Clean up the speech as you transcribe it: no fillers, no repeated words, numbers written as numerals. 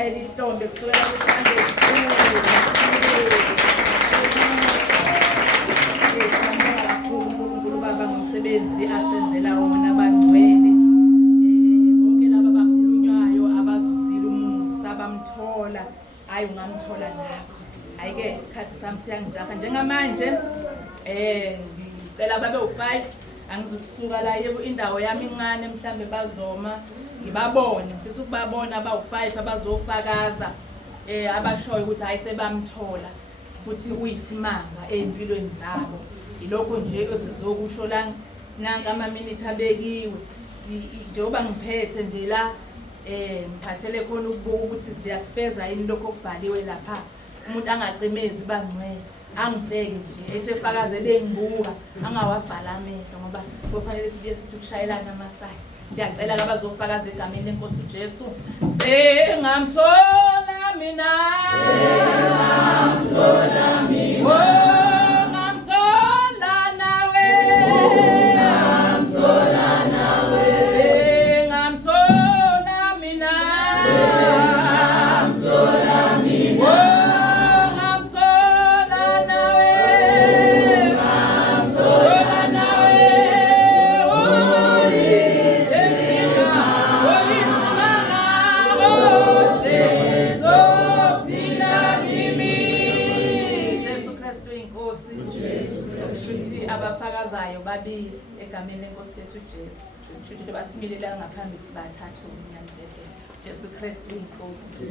bashayela ihlombe kusukela ku-Sunday school. Baba ngomsebenzi asenzela wona bangcwele. Bonke laba bakhulunywayo abazuzile umusa bamthola, hayi ungamthola nakho. Ayike isikhathi sami siyangijaha njengamanje. Ngicela babe u5 angizokusuka la yebo indawo yami incane mhlambe bazoma ngibabone mfisa ukubabona abawu5 abazofakaza abashoyo ukuthi hayi sebamthola futhi uyisimanga empilweni zabo. Ilokho nje esizokusho la nanka ama minute abekiwe njengoba ngiphethe nje la ngiphathele khona ukubuka ukuthi siyakufeza yini lokho okubhaliwe lapha. Umuntu angacimezi bangcwele angibheke nje ethe fakaze bengibuka angawavala amehlo ngoba kufanele sibuye sithi ukushayelana amasayi. Siyacela abazofakaza egameni lenkosi uJesu sengamthola mina sengamthola mina abafakazayo babili egameni lenkosi yethu Jesu. Shuthi basimilela ngaphambi sibathathu unyamdede. Jesu Kristu inkosi.